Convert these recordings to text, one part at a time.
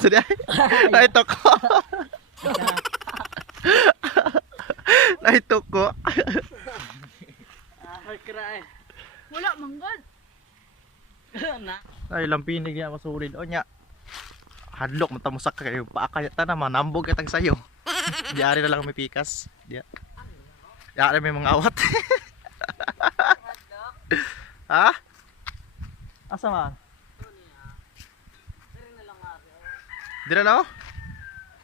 Sudah. Nah itu kok. Nah itu kok. Wala manggod. Ay lampinig niya masulit. O nya. Hadlok mata musak kayo. Paakay ta na manambog kitang sayo. Diari na lang may pikas. Diya. Diari may mga awat. Ha? Asa man? Dira na oh.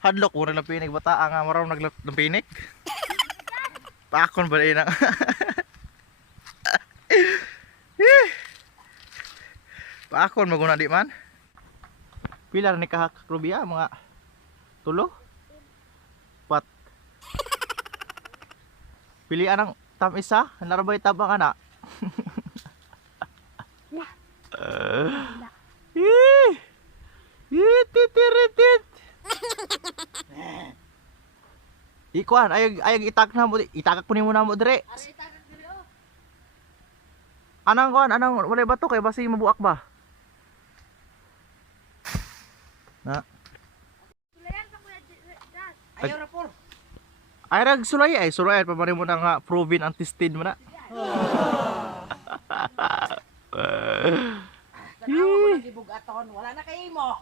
Hadlok mo na lampinig bata nga maraw naglampinig. Paakon ba ina? Paakon maguna di man. Pilar ni kahakrubiya mga tulo. Pat. Pilian ang tam isa, narabay tabang ana. Titiritit. Ikuan ayag itak na mo, itakak punin mo na mo dire. Anang kuan, anang wala ba to kay basi mabuak ba? Na. Ayaw na por. Ay rag sulay ay sulay pa mo na nga proven and tested mo na. Tanawa ko ng gibugaton, wala na kay imo.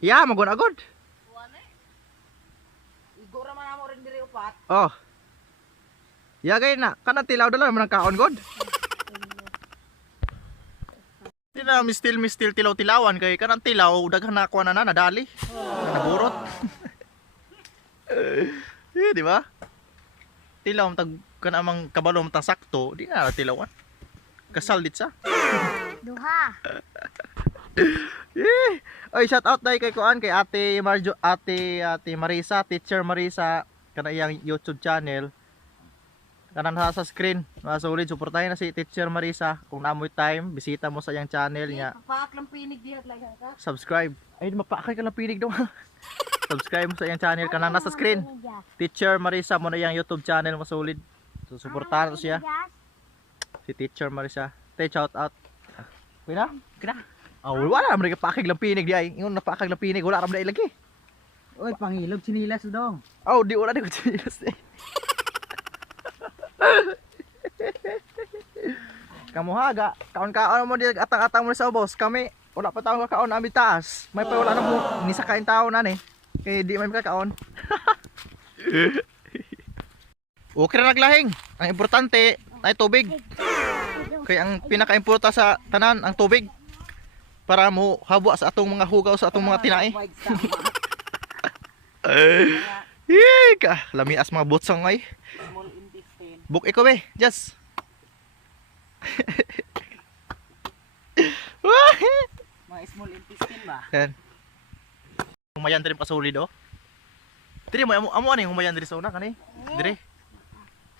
Ya magun agod. Igo ra man amo rin diri upat. Oh. Ya gay na kana tilaw dala man ang kaon god. Di na mistil tilaw-tilawan kay kanang tilaw daghan na kuha na nadali. Naburot. Di ba? Tilaw tag kanamang kabalo tang sakto, di na tilawan. Kasal dit sa. Duha. Oy, shout out dai kay kuan kay Ate Marjo, Ate Marisa, Teacher Marisa kana iyang YouTube channel. Kanan sa screen, masulit suportahin na si Teacher Marisa. Kung naamoy time, bisita mo sa iyang channel niya. Paak lang pinig dihat lang ka. Subscribe. Ay, mapaakay ka lang pinig daw. Subscribe mo sa iyang channel kanan nasa screen. Teacher Marisa mo na iyang YouTube channel, masulit. So suportahan siya. Si Teacher Marisa. Tay shout out. Kuya na? Kina? Oh, wala man paakay lang pinig di ay. Ingon na paakay lang pinig, wala ra man lagi. Oy, pangilog sinilas dong. Oh, di wala di ko serious. Kamu haga, kaon-kaon mo di atang-atang mo sa ubos. Kami wala pa taong kakaon na taas. May pa wala na mo ni sa kain tao na ni. Kay di may kakaon. Okay na naglahing. Ang importante ay tubig. Kay ang pinaka-importante sa tanan ang tubig. Para mo habwa sa atong mga hugaw sa atong mga tinai. Ka, lamias mga botsong ay. Small intestine. Book ikaw be, just. Mga small intestine ba? Yan. Humayan din pasulid oh. Diri mo amo ani humayan diri sa una kani. Diri.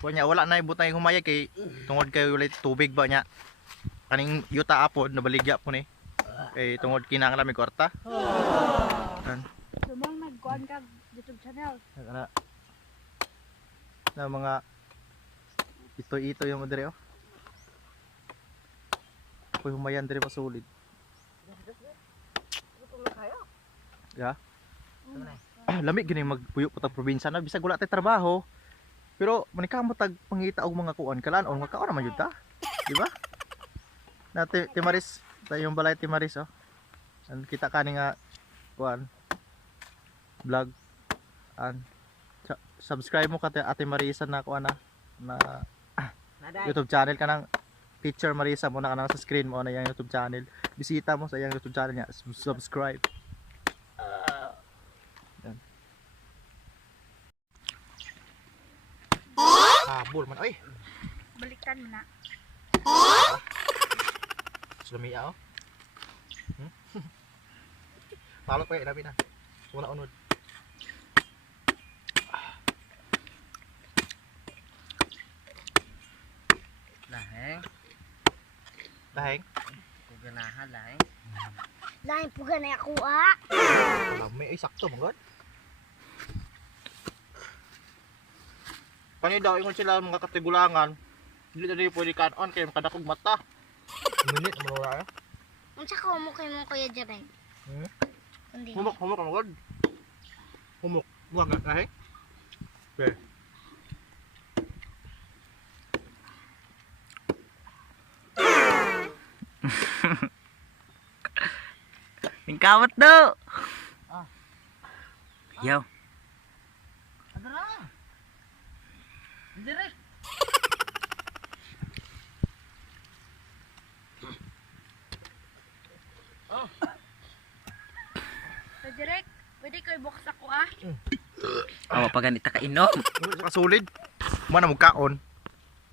Kunya wala na ibutang humaya kay tungod kay wala tubig ba nya. Kaning yuta apod nabaligya po ni. Kay tungod kinahanglan mi kwarta. Yan. Sumang nagkuan ka YouTube channel. Ana. Na mga ito yung diri oh. Kuy humayan diri pasulid. Ya. Lamig gini magpuyo putang probinsya na bisag wala tay trabaho. Pero manikamot tag pangita og mga kuan kalaan o mga kaon naman jud ta. Di ba? Na Timaris, tayong balay Timaris oh. An kita kani nga kuan vlog an subscribe mo ka Ate Marisa na kuan na YouTube channel kanang Teacher Marisa mo na kanang sa screen mo na yang YouTube channel. Bisita mo sa yang YouTube channel niya, subscribe. Bul man oy. Balikan mo na. Sulamiya oh. Palot pa ilabi na. Wala unod. Laheng. Daheng. Kuganahan laheng. Lain po ka na ako May ay sakto mong god. Kani daw ingon sila mga katigulangan. Dili na dili pwede kanon kay makadakog mata. Minute mo wala. Unsa ka mo kay mo kuya Jabeng? Hindi. Humok ang magod. Humok. Huwag nga kahit. Okay. Tingkawat daw. Ah. Yaw. Adara. Direk. So, direct, pwede ko i-box ako ah. Awa pa ganita ka inom. Kasulid. Mana magkaon.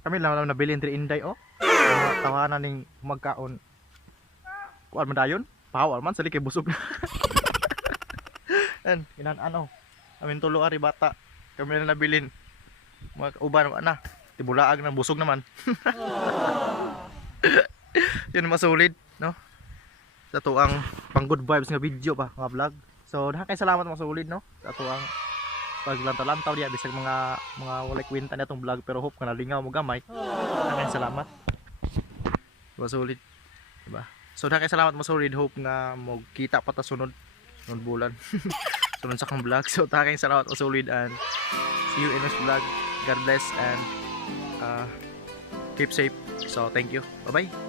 Kami lang nabili entre Inday oh. Tawanan ning magkaon. Kuan man dayon? Pawal man sali kay busog na. An, inan ano. Amin tulo ari bata. Kami na nabilin. Mga uban na. Tibulaag na busog naman. Yun masulid, no? Sa tuang pang good vibes nga video pa, nga vlog. So, kay salamat masulid, no? Sa tuang paglantaw-lantaw diya bisag mga walay kwenta na itong vlog pero hope nga nalingaw mo gamay. Kay salamat. Masulid, diba? So, kay salamat masulid, hope nga mo kita pa ta sunod bulan. Sunod sa kang vlog. So, kay salamat masulid and see you in next vlog. God bless and keep safe. So, thank you. Bye-bye.